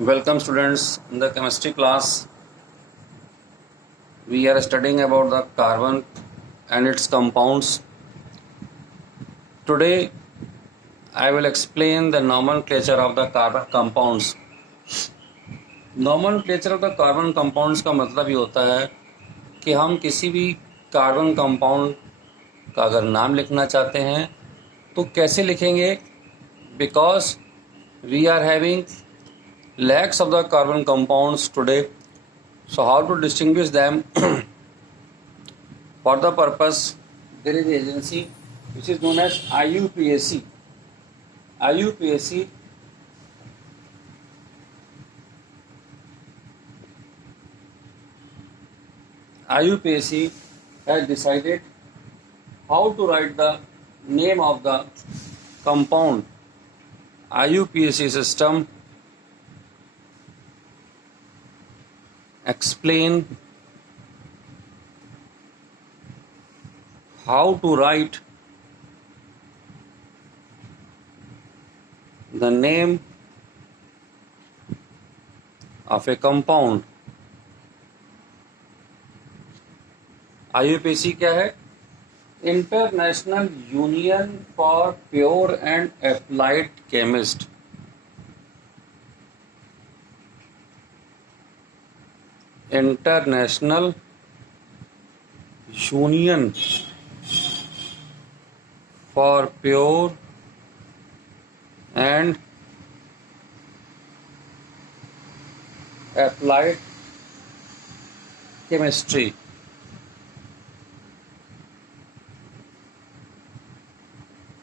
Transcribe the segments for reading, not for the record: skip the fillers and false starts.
Welcome students in the chemistry class. We are studying about the carbon and its compounds. Today I will explain the nomenclature of the carbon compounds. Nomenclature of the carbon compounds का मतलब ये होता है कि हम किसी भी carbon compound का अगर नाम लिखना चाहते हैं तो कैसे लिखेंगे, because we are having lakhs of the carbon compounds today. So how to distinguish them? For the purpose, there is an agency which is known as IUPAC. IUPAC IUPAC has decided how to write the name of the compound. IUPAC system explain how to write the name of a compound. IUPAC क्या है? International union for pure and applied chemist. International union for pure and applied chemistry.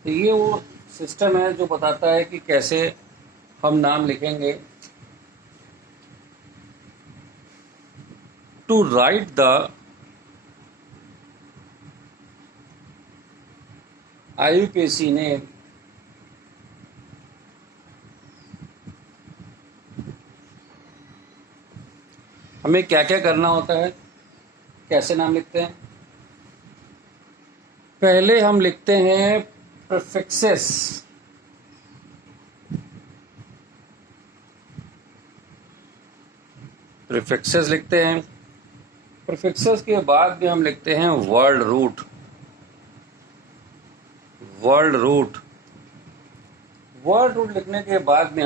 तो ये वो system है जो बताता है कि कैसे हम नाम लिखेंगे. टू राइट द IUPAC ने हमें क्या क्या करना होता है, कैसे नाम लिखते हैं. पहले हम लिखते हैं प्रीफिक्सेस. प्रीफिक्सेस लिखते हैं. प्रीफिक्सेस के बाद भी हम लिखते हैं वर्ड रूट. वर्ड रूट लिखने के बाद में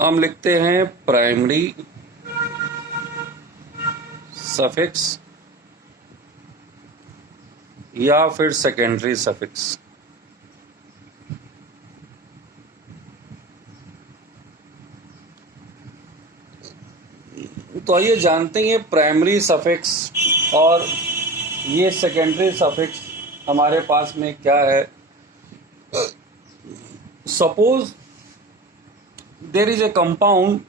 हम लिखते हैं प्राइमरी सफिक्स या फिर सेकेंडरी सफिक्स. तो आइए जानते हैं प्राइमरी सफिक्स और ये सेकेंडरी सफिक्स हमारे पास में क्या है. Suppose there is a compound.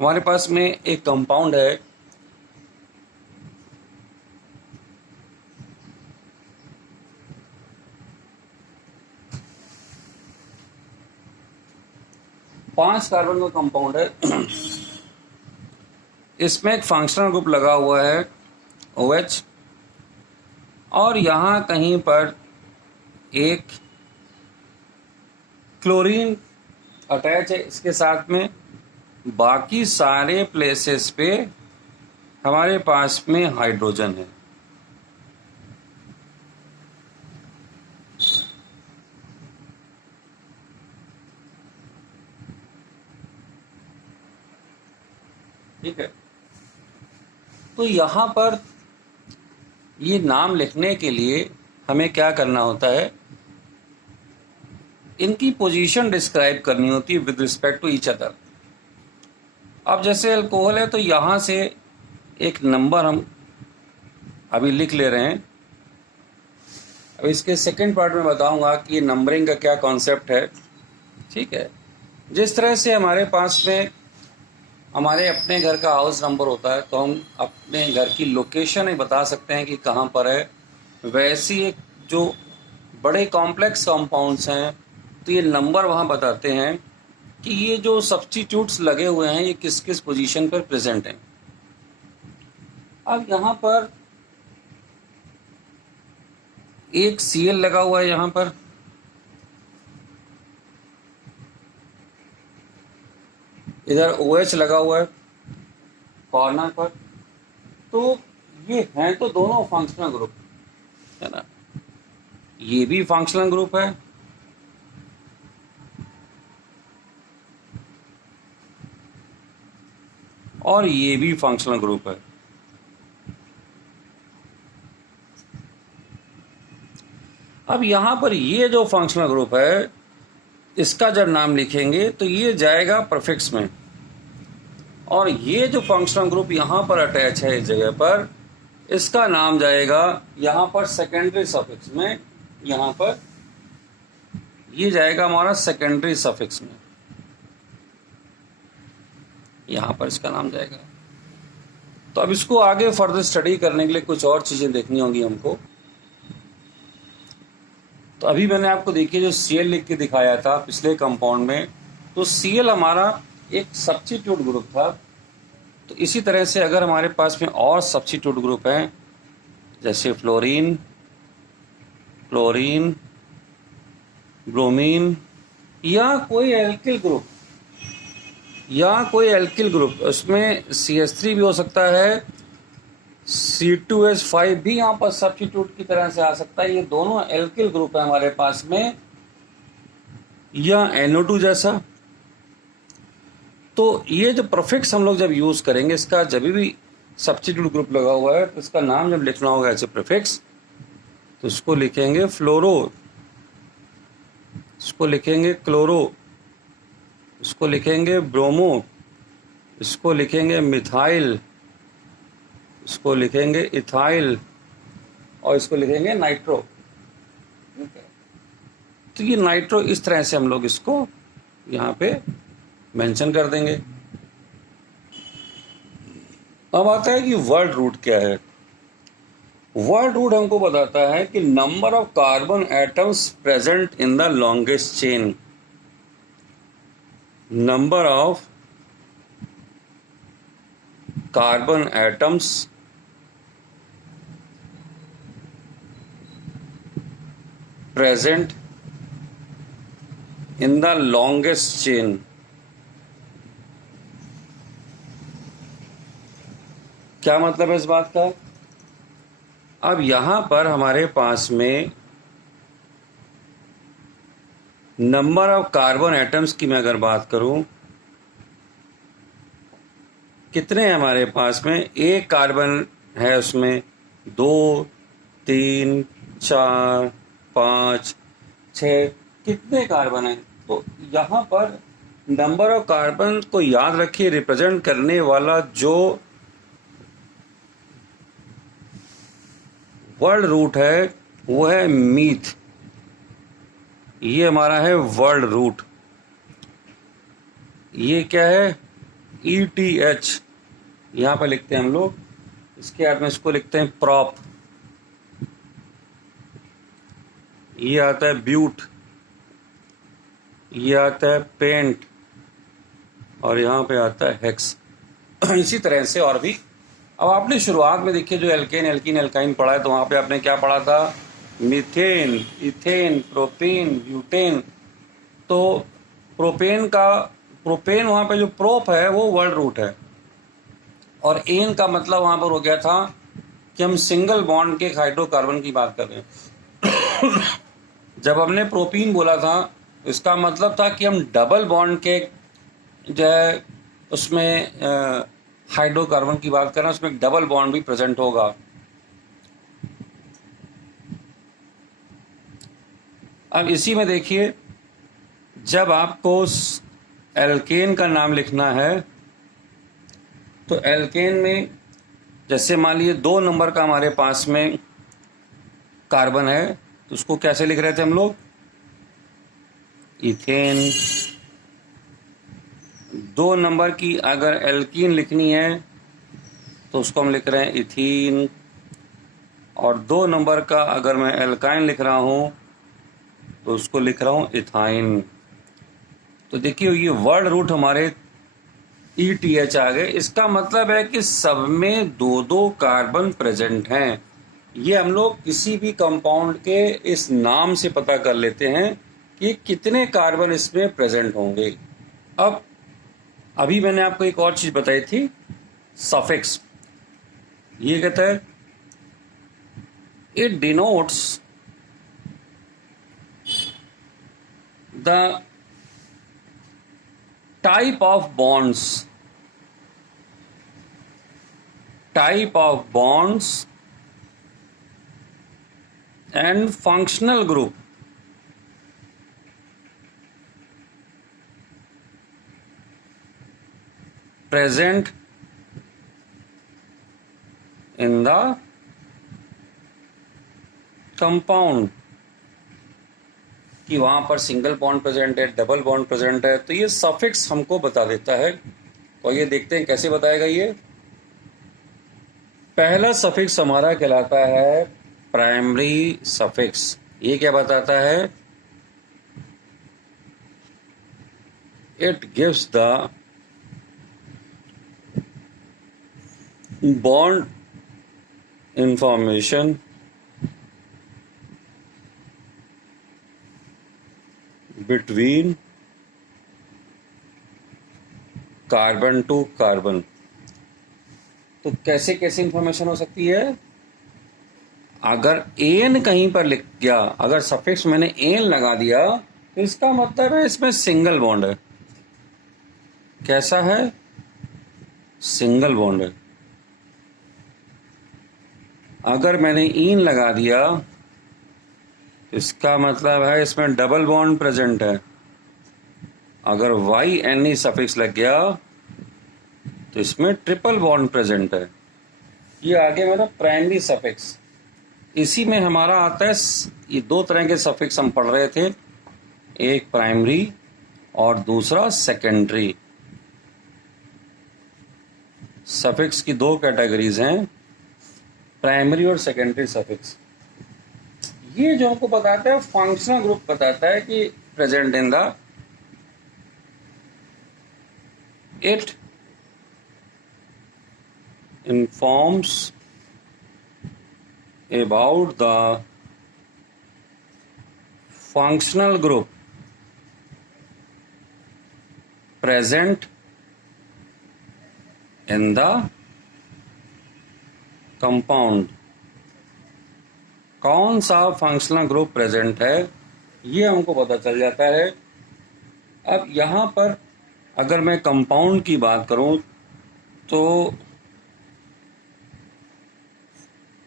हमारे पास में एक कंपाउंड है. पांच कार्बन का कंपाउंड है. इसमें एक फंक्शनल ग्रुप लगा हुआ है OH और यहाँ कहीं पर एक क्लोरीन अटैच है इसके साथ में. बाकी सारे प्लेसेस पे हमारे पास में हाइड्रोजन है. ठीक है. तो यहाँ पर ये नाम लिखने के लिए हमें क्या करना होता है, इनकी पोजीशन डिस्क्राइब करनी होती है with respect to each other. अब जैसे अल्कोहल है तो यहाँ से एक नंबर हम अभी लिख ले रहे हैं. अब इसके सेकंड पार्ट में बताऊंगा कि ये नंबरिंग का क्या कॉन्सेप्ट है. ठीक है. जिस तरह से हमारे पास में हमारे अपने घर का हाउस नंबर होता है तो हम अपने घर की लोकेशन ही बता सकते हैं कि कहाँ पर है. वैसी एक जो बड़े कॉम्प्लेक्स कंपाउंड्स हैं तो ये नंबर वहाँ बताते हैं कि ये जो सब्स्टिट्यूट्स लगे हुए हैं ये किस किस पोजीशन पर प्रेजेंट हैं. अब यहाँ पर एक Cl लगा हुआ है. यहाँ पर इधर OH लगा हुआ है कॉर्नर पर, तो ये हैं तो दोनों फंक्शनल ग्रुप है ना। ये भी फंक्शनल ग्रुप है और ये भी फंक्शनल ग्रुप है। अब यहां पर ये जो फंक्शनल ग्रुप है इसका जब नाम लिखेंगे तो ये जाएगा प्रीफिक्स में, और ये जो फंक्शनल ग्रुप यहां पर अटैच है इस जगह पर, इसका नाम जाएगा यहां पर सेकेंडरी सफिक्स में। यहां पर ये जाएगा हमारा सेकेंडरी सफिक्स में, यहां पर इसका नाम जाएगा। तो अब इसको आगे फर्दर स्टडी करने के लिए कुछ और चीजें देखनी होंगी हमको। तो अभी मैंने आपको देखिए जो Cl लिख के दिखाया था पिछले कंपाउंड में, तो Cl हमारा एक सब्स्टिट्यूट ग्रुप था। तो इसी तरह से अगर हमारे पास में और सब्स्टिट्यूट ग्रुप हैं जैसे फ्लोरीन, क्लोरीन, ब्रोमीन या कोई एल्किल ग्रुप, उसमें CH3 भी हो सकता है, C2H5 भी यहाँ पर सब्स्टिट्यूट की तरह से आ सकता है। ये दोनों एल्किल ग्रुप है हमारे पास में, या NO2 जैसा। तो ये जो प्रीफिक्स हम लोग जब यूज करेंगे, इसका जब भी सब्स्टिट्यूट ग्रुप लगा हुआ है तो इसका नाम जब लिखना होगा ऐसे प्रीफिक्स, तो इसको लिखेंगे फ्लोरो, इसको लिखेंगे क्लोरो, इसको लिखेंगे ब्रोमो, इसको लिखेंगे मिथाइल, इसको लिखेंगे इथाइल और इसको लिखेंगे नाइट्रो। तो ये नाइट्रो इस तरह से हम लोग इसको यहाँ पे मेंशन कर देंगे। अब आता है कि वर्ड रूट क्या है। वर्ड रूट हमको बताता है कि number of carbon atoms present in the longest chain, number of carbon atoms present in the longest chain। क्या मतलब है इस बात का? अब यहां पर हमारे पास में नंबर ऑफ कार्बन एटम्स की मैं अगर बात करूं, कितने हैं हमारे पास में? एक कार्बन है उसमें, 2, 3, 4, 5, 6, कितने कार्बन हैं? तो यहां पर नंबर ऑफ कार्बन को याद रखिए, रिप्रेजेंट करने वाला जो वर्ड रूट है वो है मीथ। ये हमारा है वर्ड रूट। ये क्या है? ETH यहां पर लिखते हैं हम लोग, इसके बाद में इसको लिखते हैं प्रॉप। ये आता है ब्यूट, ये आता है पेंट और यहाँ पे आता है हेक्स। इसी तरह से और भी। अब आपने शुरुआत में देखिए जो एल्केन, एल्कीन, एल्काइन पढ़ा है, तो वहाँ पे आपने क्या पढ़ा था? Methane, ethane, propane, butane. तो प्रोपेन वहाँ पे जो प्रोप है वो वर्ड रूट है, और एन का मतलब वहाँ पर हो गया था कि हम सिंगल बॉन्ड के हाइड्रोकार्बन की बात कर रहे हैं। जब हमने प्रोपीन बोला था, इसका मतलब था कि हम डबल बॉन्ड के जो है उसमें हाइड्रोकार्बन की बात कर रहे हैं, उसमें डबल बॉन्ड भी प्रेजेंट होगा। अब इसी में देखिए, जब आपको एल्केन का नाम लिखना है तो एल्केन में जैसे मान लीजिए 2 नंबर का हमारे पास में कार्बन है, तो उसको कैसे लिख रहे थे हम लोग? इथेन। 2 नंबर की अगर एल्कीन लिखनी है तो उसको हम लिख रहे हैं इथीन, और 2 नंबर का अगर मैं एल्काइन लिख रहा हूं तो उसको लिख रहा हूं इथाइन। तो देखिए ये वर्ड रूट हमारे ETH आ गए। इसका मतलब है कि सब में 2-2 कार्बन प्रेजेंट हैं। ये हम लोग किसी भी कंपाउंड के इस नाम से पता कर लेते हैं कि कितने कार्बन इसमें प्रेजेंट होंगे। अब अभी मैंने आपको एक और चीज बताई थी, सफिक्स। ये कहता है it denotes the type of bonds and functional group present in the compound, कि वहां पर सिंगल बॉन्ड प्रेजेंट है, डबल बॉन्ड प्रेजेंट है, तो ये सफिक्स हमको बता देता है। और ये देखते हैं कैसे बताएगा ये। पहला सफिक्स हमारा कहलाता है प्राइमरी सफिक्स। ये क्या बताता है? It gives the bond information between carbon to carbon. तो कैसे कैसे इंफॉर्मेशन हो सकती है? अगर एन कहीं पर लिख गया, अगर सफिक्स मैंने एन लगा दिया, तो इसका मतलब है इसमें सिंगल बॉन्ड है। कैसा है? सिंगल बॉन्ड है। अगर मैंने इन लगा दिया, इसका मतलब है इसमें डबल बॉन्ड प्रेजेंट है। अगर वाई एन ई सफिक्स लग गया तो इसमें ट्रिपल बॉन्ड प्रेजेंट है। ये आगे मतलब प्राइमरी सफिक्स। इसी में हमारा आता है, ये दो तरह के सफिक्स हम पढ़ रहे थे, एक प्राइमरी और दूसरा सेकेंडरी। सफिक्स की दो कैटेगरीज हैं, प्राइमरी और सेकेंडरी सफिक्स। ये जो हमको बताता है फंक्शनल ग्रुप बताता है कि present in the it informs about the functional group present in the compound। कौन सा फंक्शनल ग्रुप प्रेजेंट है ये हमको पता चल जाता है। अब यहाँ पर अगर मैं कंपाउंड की बात करूं तो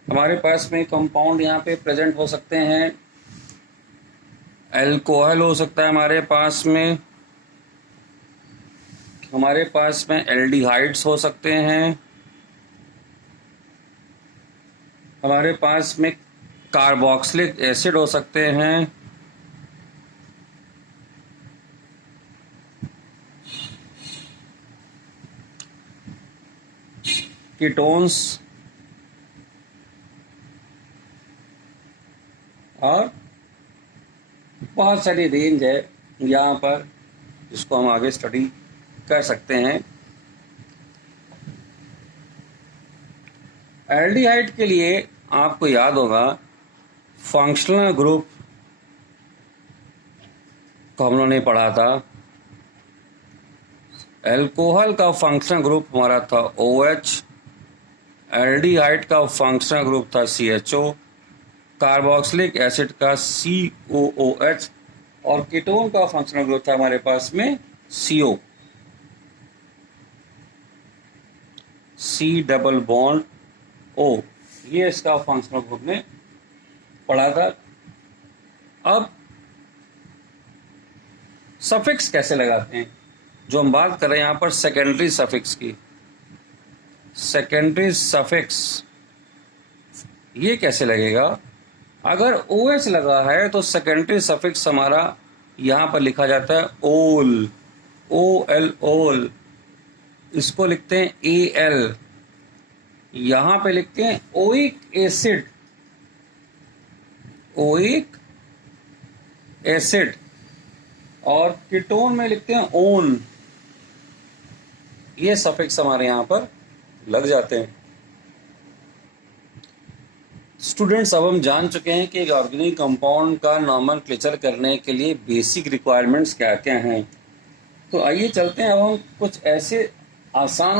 हमारे पास में कंपाउंड यहाँ पे प्रेजेंट हो सकते हैं। अल्कोहल हो सकता है हमारे पास में, हमारे पास में एल्डिहाइड्स हो सकते हैं, हमारे पास में कार्बोक्सिलिक एसिड हो सकते हैं, कीटोन्स और बहुत सारी रेंज है यहाँ पर जिसको हम आगे स्टडी कर सकते हैं। एल्डिहाइड के लिए आपको याद होगा फंक्शनल ग्रुप को हम लोगों ने पढ़ा था। अल्कोहल का फंक्शनल ग्रुप हमारा था OH, एल्डिहाइड का फंक्शनल ग्रुप था CHO, कार्बोक्सिलिक एसिड का COOH और कीटोन का फंक्शनल ग्रुप था हमारे पास में CO, C double bond O। ये इसका फंक्शनल ग्रुप ने पढ़ा था। अब सफिक्स कैसे लगाते हैं, जो हम बात कर रहे हैं यहाँ पर सेकेंडरी सफिक्स की। सेकेंडरी सफिक्स ये कैसे लगेगा? अगर OH लगा है तो सेकेंडरी सफिक्स हमारा यहाँ पर लिखा जाता है ओल, OL ओल। इसको लिखते हैं AL। यहाँ पे लिखते हैं ओइक एसिड, ओइक एसिड। और कीटोन में लिखते हैं ओन। ये सफिक्स हमारे यहाँ पर लग जाते हैं। स्टूडेंट्स, अब हम जान चुके हैं कि एक ऑर्गेनिक कंपाउंड का नॉमेनक्लेचर करने के लिए बेसिक रिक्वायरमेंट्स क्या क्या हैं। तो आइए चलते हैं, अब हम कुछ ऐसे आसान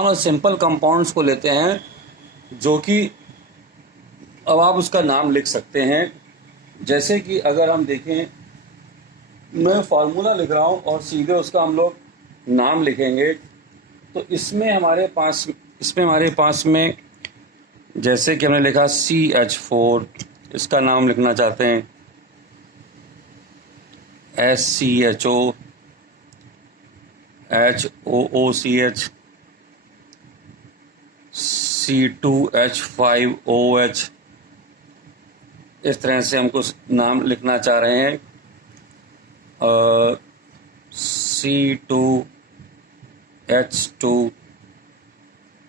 और सिंपल कंपाउंड्स को लेते हैं जो कि अब आप उसका नाम लिख सकते हैं। जैसे कि अगर हम देखें, मैं फार्मूला लिख रहा हूँ और सीधे उसका हम लोग नाम लिखेंगे। तो इसमें हमारे पास में जैसे कि हमने लिखा CH4, इसका नाम लिखना चाहते हैं SCHO, HOOCH, C2H5OH, इस तरह से हमको नाम लिखना चाह रहे हैं। C2H2,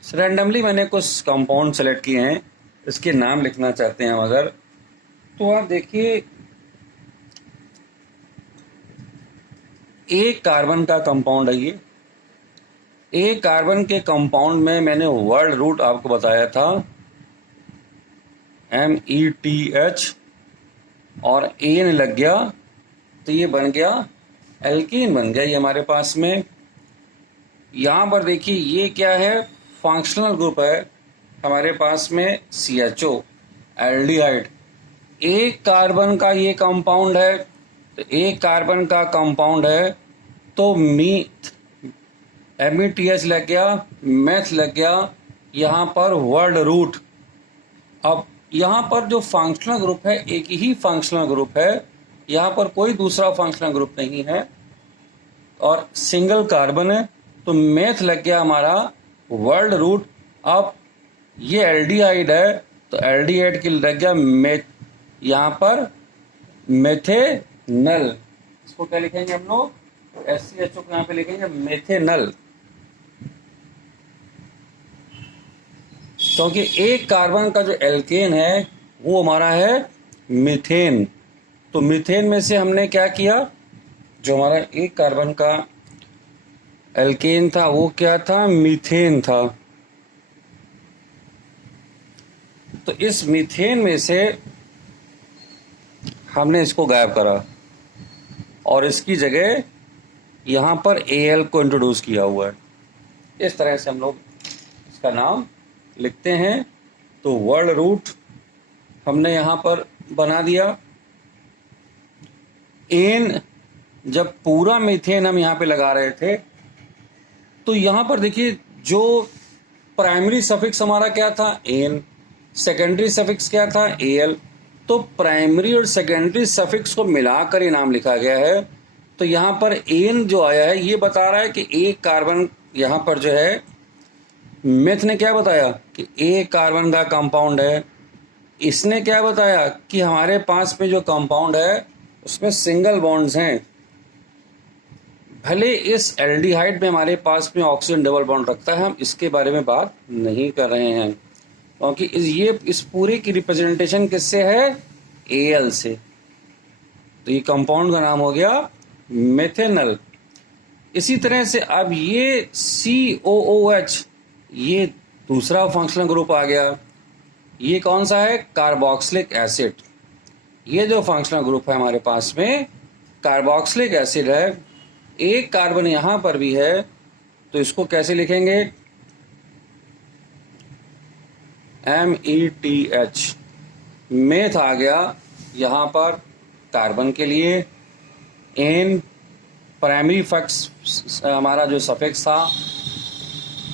रैंडमली मैंने कुछ कंपाउंड सेलेक्ट किए हैं, इसके नाम लिखना चाहते हैं हम अगर, तो आप देखिए एक कार्बन का कंपाउंड है ये। एक कार्बन के कंपाउंड में मैंने वर्ड रूट आपको बताया था METH और AN लग गया तो ये बन गया एल्कीन, बन गया ये हमारे पास में। यहाँ पर देखिए ये क्या है, फंक्शनल ग्रुप है हमारे पास में CHO, एल्डिहाइड। एक कार्बन का ये कंपाउंड है, तो एक कार्बन का कंपाउंड है तो METH लग गया, मेथ लग गया, यहाँ पर वर्ड रूट। अब यहाँ पर जो फंक्शनल ग्रुप है एक ही फंक्शनल ग्रुप है, यहाँ पर कोई दूसरा फंक्शनल ग्रुप नहीं है और सिंगल कार्बन है, तो मेथ लग गया हमारा वर्ड रूट। अब ये एल्डिहाइड है तो एल्डिहाइड की लग गया मेथ, यहाँ पर मेथेनल। इसको क्या लिखेंगे हम लोग, SCHO को यहाँ पे लिखेंगे मेथेनल, क्योंकि एक कार्बन का जो एल्केन है वो हमारा है मीथेन। तो मीथेन में से हमने क्या किया, जो हमारा एक कार्बन का एल्केन था वो क्या था, मीथेन था। तो इस मीथेन में से हमने इसको गायब करा और इसकी जगह यहाँ पर Al को इंट्रोड्यूस किया हुआ है। इस तरह से हम लोग इसका नाम लिखते हैं। तो वर्ड रूट हमने यहाँ पर बना दिया। एन, जब पूरा मीथेन हम यहाँ पे लगा रहे थे तो यहाँ पर देखिए जो प्राइमरी सफिक्स हमारा क्या था, एन, सेकेंडरी सफिक्स क्या था, Al। तो प्राइमरी और सेकेंडरी सफिक्स को मिलाकर ये नाम लिखा गया है। तो यहाँ पर एन जो आया है ये बता रहा है कि एक कार्बन, यहाँ पर जो है मेथ ने क्या बताया कि एक कार्बन का कंपाउंड है, इसने क्या बताया कि हमारे पास में जो कंपाउंड है उसमें सिंगल बॉन्ड्स हैं। भले इस एल्डिहाइड में हमारे पास में ऑक्सीजन डबल बॉन्ड रखता है, हम इसके बारे में बात नहीं कर रहे हैं, क्योंकि इस पूरे की रिप्रेजेंटेशन किससे है, Al से। तो ये कंपाउंड का नाम हो गया मेथेनल। इसी तरह से अब ये COOH, ये दूसरा फंक्शनल ग्रुप आ गया। ये कौन सा है, कार्बोक्सिलिक एसिड। ये जो फंक्शनल ग्रुप है हमारे पास में कार्बोक्सिलिक एसिड है। एक कार्बन यहाँ पर भी है तो इसको कैसे लिखेंगे, METH, मेथ आ गया यहाँ पर कार्बन के लिए। एन, प्राइमरी फैक्स हमारा जो सफिक्स था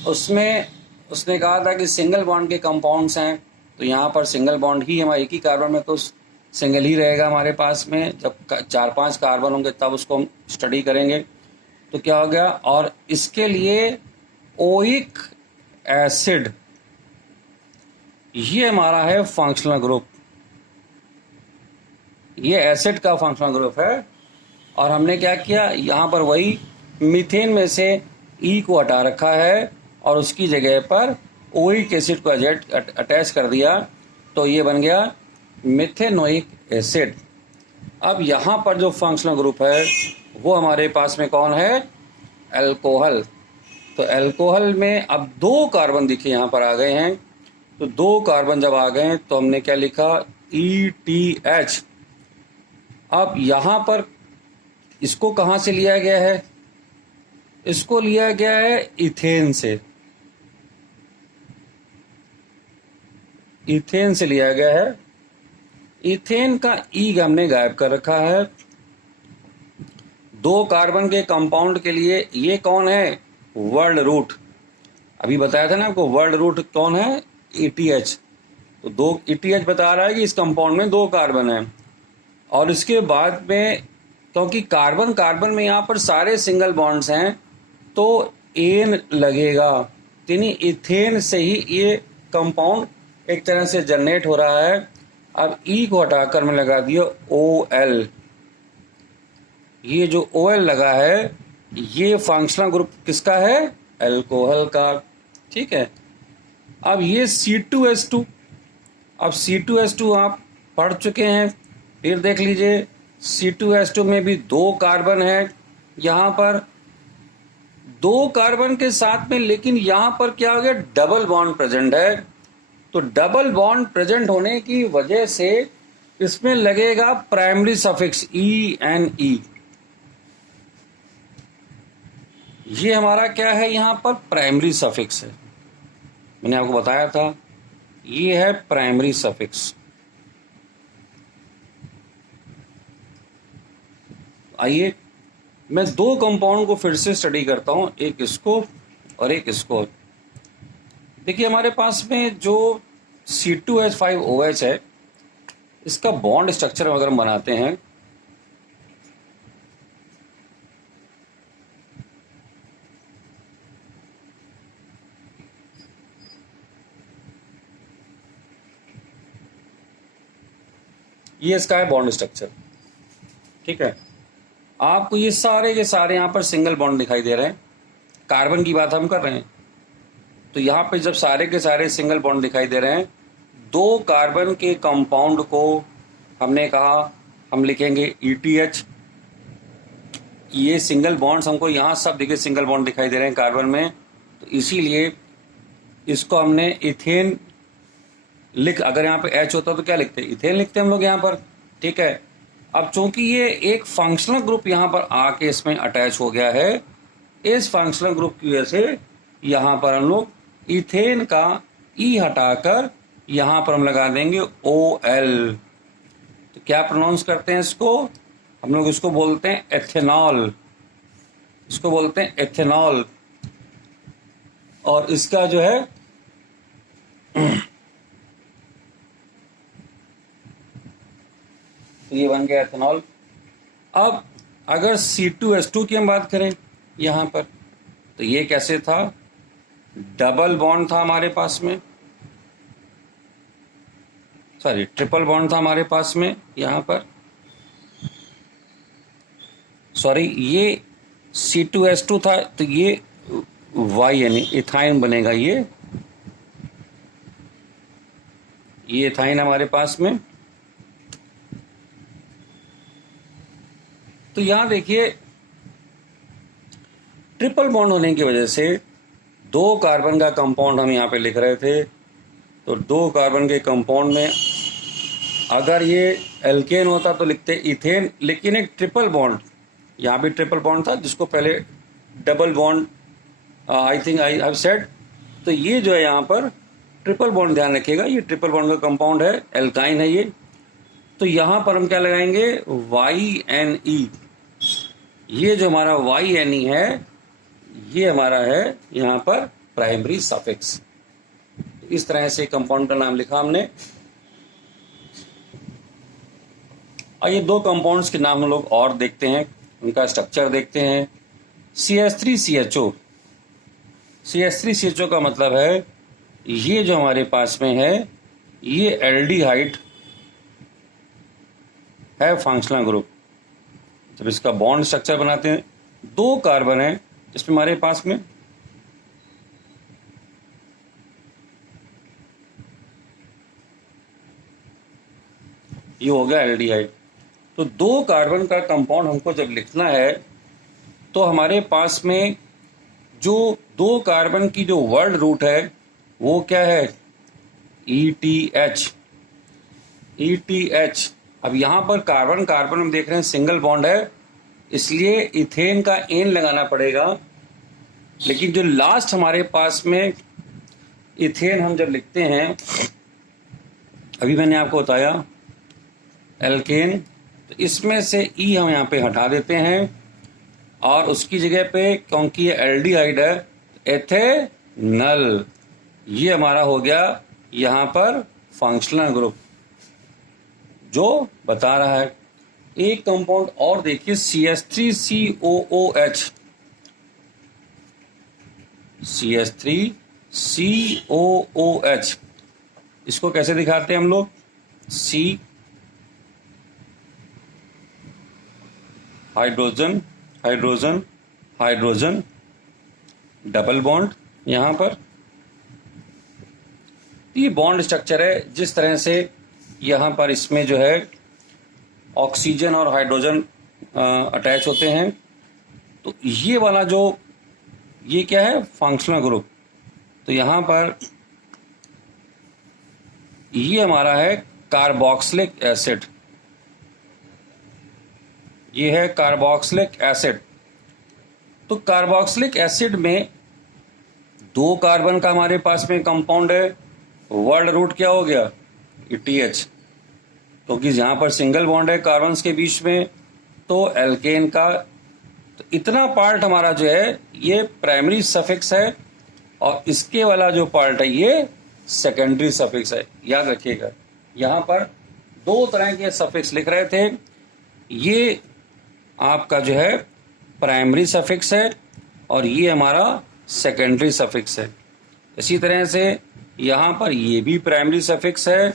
उसमें उसने कहा था कि सिंगल बॉन्ड के कंपाउंड्स हैं, तो यहाँ पर सिंगल बॉन्ड ही हमारे एक ही कार्बन में तो सिंगल ही रहेगा हमारे पास में। जब 4-5 कार्बन होंगे तब उसको हम स्टडी करेंगे। तो क्या हो गया, और इसके लिए ओइक एसिड, ये हमारा है फंक्शनल ग्रुप, ये एसिड का फंक्शनल ग्रुप है। और हमने क्या किया, यहाँ पर वही मीथेन में से E को हटा रखा है और उसकी जगह पर ओइक एसिड को अटैच कर दिया, तो ये बन गया मिथेनोइक एसिड। अब यहाँ पर जो फंक्शनल ग्रुप है वो हमारे पास में कौन है, अल्कोहल। तो अल्कोहल में अब 2 कार्बन दिखे यहाँ पर आ गए हैं। तो 2 कार्बन जब आ गए तो हमने क्या लिखा, ETH। अब यहाँ पर इसको कहाँ से लिया गया है, इसको लिया गया है इथेन से, इथेन से लिया गया है। इथेन का ई हमने गायब कर रखा है। 2 कार्बन के कंपाउंड के लिए ये कौन है, वर्ल्ड रूट। अभी बताया था ना आपको, वर्ल्ड रूट कौन है, ETH। तो 2 ETH बता रहा है कि इस कंपाउंड में 2 कार्बन है। और इसके बाद में क्योंकि कार्बन कार्बन में यहाँ पर सारे सिंगल बॉन्ड्स हैं तो एन लगेगा, यानी इथेन से ही ये कंपाउंड एक तरह से जनरेट हो रहा है। अब ई को हटाकर मैं लगा दिया OL। ये जो OL लगा है ये फंक्शनल ग्रुप किसका है, अल्कोहल का। ठीक है, अब ये C2H2, अब C2H2 आप पढ़ चुके हैं, फिर देख लीजिए C2H2 में भी 2 कार्बन है यहाँ पर, 2 कार्बन के साथ में, लेकिन यहाँ पर क्या हो गया, डबल बॉन्ड प्रेजेंट है। तो डबल बॉन्ड प्रेजेंट होने की वजह से इसमें लगेगा प्राइमरी सफिक्स ENE। ये हमारा क्या है, यहाँ पर प्राइमरी सफिक्स है, मैंने आपको बताया था ये है प्राइमरी सफिक्स। आइए मैं 2 कंपाउंड को फिर से स्टडी करता हूं, एक इसको और एक इसको। देखिए हमारे पास में जो C2H5OH है, इसका बॉन्ड स्ट्रक्चर अगर हम बनाते हैं ये इसका है बॉन्ड स्ट्रक्चर। ठीक है, आपको ये सारे के सारे यहाँ पर सिंगल बॉन्ड दिखाई दे रहे हैं, कार्बन की बात हम कर रहे हैं। तो यहाँ पे जब सारे के सारे सिंगल बॉन्ड दिखाई दे रहे हैं, 2 कार्बन के कंपाउंड को हमने कहा हम लिखेंगे ETH। ये सिंगल बॉन्ड्स हमको यहाँ सब देखिए सिंगल बॉन्ड दिखाई दे रहे हैं कार्बन में, तो इसीलिए इसको हमने इथेन लिख, अगर यहाँ पे H होता तो क्या लिखते, इथेन लिखते हम लोग यहाँ पर। ठीक है, अब चूंकि ये एक फंक्शनल ग्रुप यहाँ पर आके इसमें अटैच हो गया है, इस फंक्शनल ग्रुप की वजह से यहाँ पर हम लोग इथेन का ई हटाकर यहाँ पर हम लगा देंगे OL। तो क्या प्रोनाउंस करते हैं इसको, हम लोग इसको बोलते हैं एथेनॉल, इसको बोलते हैं एथेनॉल। और इसका जो है तो ये बन गया एथेनॉल। अब अगर C2H2 की हम बात करें यहाँ पर, तो ये कैसे था, डबल बॉन्ड था हमारे पास में, सॉरी ट्रिपल बॉन्ड था हमारे पास में यहाँ पर, सॉरी ये C2H2 था, तो ये Y यानी इथाइन बनेगा, ये इथाइन हमारे पास में। तो यहां देखिए ट्रिपल बॉन्ड होने की वजह से 2 कार्बन का कंपाउंड हम यहाँ पे लिख रहे थे, तो 2 कार्बन के कंपाउंड में अगर ये एल्केन होता तो लिखते इथेन, लेकिन एक ट्रिपल बॉन्ड, यहाँ भी ट्रिपल बॉन्ड था जिसको पहले double bond I think I have said. तो ये जो है यहाँ पर ट्रिपल बॉन्ड, ध्यान रखिएगा ये ट्रिपल बॉन्ड का कंपाउंड है, एल्काइन है ये। तो यहाँ पर हम क्या लगाएंगे, YNE। ये जो हमारा YNE है ये हमारा है यहाँ पर प्राइमरी सफिक्स। इस तरह से कंपाउंड का नाम लिखा हमने। आइए 2 कंपाउंड्स के नाम हम लोग और देखते हैं, उनका स्ट्रक्चर देखते हैं। CH3CHO, CH3CHO का मतलब है ये जो हमारे पास में है ये एल्डिहाइड है फंक्शनल ग्रुप। जब इसका बॉन्ड स्ट्रक्चर बनाते हैं, 2 कार्बन है जिसमें हमारे पास में ये हो गया एल्डिहाइड। तो 2 कार्बन का कंपाउंड हमको जब लिखना है तो हमारे पास में जो 2 कार्बन की जो वर्ल्ड रूट है वो क्या है, ETH। अब यहां पर कार्बन कार्बन हम देख रहे हैं सिंगल बॉन्ड है, इसलिए इथेन का एन लगाना पड़ेगा। लेकिन जो लास्ट हमारे पास में इथेन हम जब लिखते हैं, अभी मैंने आपको बताया एल्केन, तो इसमें से ई हम यहाँ पे हटा देते हैं और उसकी जगह पे, क्योंकि ये एल्डिहाइड है, एथेनल, ये हमारा हो गया यहाँ पर फंक्शनल ग्रुप जो बता रहा है। एक कंपाउंड और देखिए CH3COOH, CH3COOH, इसको कैसे दिखाते हैं हम लोग? C hydrogen hydrogen hydrogen double bond, यहां पर ये बॉन्ड स्ट्रक्चर है। जिस तरह से यहां पर इसमें जो है ऑक्सीजन और हाइड्रोजन अटैच होते हैं, तो ये वाला जो ये क्या है? Functional group. तो यहां पर ये हमारा है कार्बोक्सिलिक एसिड, ये है कार्बोक्सिलिक एसिड। तो कार्बोक्सिलिक एसिड में 2 कार्बन का हमारे पास में कंपाउंड है, वर्ड रूट क्या हो गया? TH, क्योंकि जहां पर सिंगल बॉन्ड है कार्बन्स के बीच में, तो एल्केन का। तो इतना पार्ट हमारा जो है ये प्राइमरी सफिक्स है और इसके वाला जो पार्ट है ये सेकेंडरी सफिक्स है। याद रखिएगा, यहां पर 2 तरह के सफिक्स लिख रहे थे। ये आपका जो है प्राइमरी सफिक्स है और ये हमारा सेकेंडरी सफिक्स है। इसी तरह से यहां पर ये भी प्राइमरी सफिक्स है।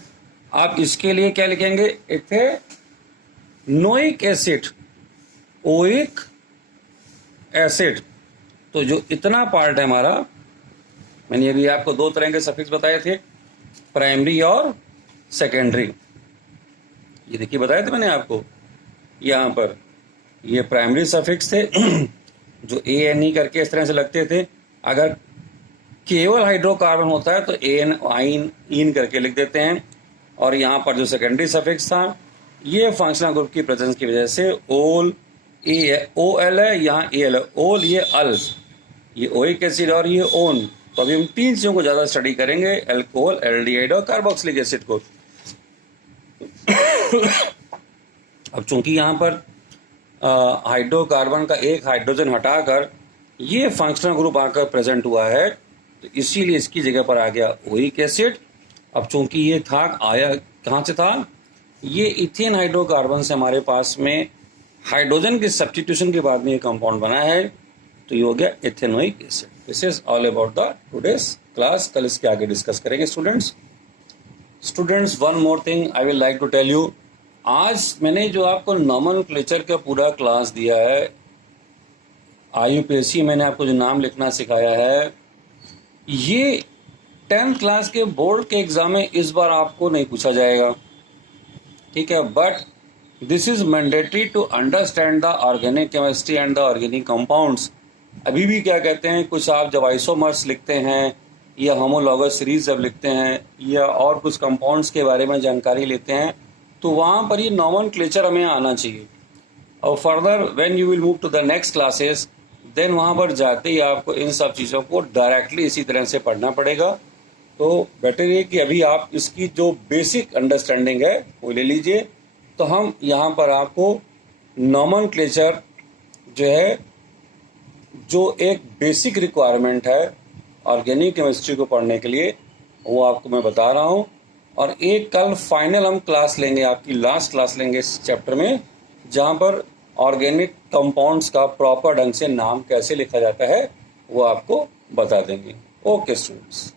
आप इसके लिए क्या लिखेंगे? Ethanoic acid, oic acid. तो जो इतना पार्ट है हमारा, मैंने अभी आपको 2 तरह के सफिक्स बताए थे, प्राइमरी और सेकेंडरी। ये देखिए बताए थे मैंने आपको, यहां पर ये प्राइमरी सफिक्स थे जो ANE करके इस तरह से लगते थे। अगर केवल हाइड्रोकार्बन होता है तो AN आइन इन करके लिख देते हैं। और यहाँ पर जो सेकेंडरी सफिक्स था, ये फंक्शनल ग्रुप की प्रेजेंस की वजह से ओल OL है, यहाँ AL है। ओल ये अल, ये ओइक एसिड और ये ओन। तो अभी हम 3 चीजों को ज्यादा स्टडी करेंगे, एल्कोहल, एल्डिहाइड और कार्बोक्सिलिक एसिड को। अब चूंकि यहाँ पर हाइड्रोकार्बन का एक हाइड्रोजन हटाकर ये फंक्शनल ग्रुप आकर प्रेजेंट हुआ है, तो इसीलिए इसकी जगह पर आ गया ओइक एसिड। अब चूंकि ये था, आया कहाँ से था? ये इथेन हाइड्रोकार्बन से हमारे पास में हाइड्रोजन के सब्स्टिट्यूशन के बाद में ये कंपाउंड बना है, तो ये हो गया ethanoic acid. This is all about the today's class. कल इसके आगे डिस्कस करेंगे students. One more thing I will like to tell you, आज मैंने जो आपको नॉमेनक्लेचर का पूरा क्लास दिया है, IUPAC मैंने आपको जो नाम लिखना सिखाया है, ये 10th क्लास के बोर्ड के एग्जाम में इस बार आपको नहीं पूछा जाएगा, ठीक है? But this is mandatory to understand the organic chemistry and the organic compounds. अभी भी क्या कहते हैं, कुछ आप जब आइसोमर्स लिखते हैं या होमोलॉगस सीरीज जब लिखते हैं या और कुछ कंपाउंड्स के बारे में जानकारी लेते हैं, तो वहाँ पर ये नॉमेनक्लेचर हमें आना चाहिए। और further when you will move to the next classes, then वहाँ पर जाते ही आपको इन सब चीज़ों को डायरेक्टली इसी तरह से पढ़ना पड़ेगा। तो बेटर ये कि अभी आप इसकी जो बेसिक अंडरस्टैंडिंग है वो ले लीजिए। तो हम यहाँ पर आपको नॉमेनक्लेचर जो है, जो एक बेसिक रिक्वायरमेंट है ऑर्गेनिक केमिस्ट्री को पढ़ने के लिए, वो आपको मैं बता रहा हूँ। और एक कल फाइनल हम क्लास लेंगे, आपकी लास्ट क्लास लेंगे इस चैप्टर में, जहाँ पर ऑर्गेनिक कंपाउंड्स का प्रॉपर ढंग से नाम कैसे लिखा जाता है वो आपको बता देंगे। Okay students.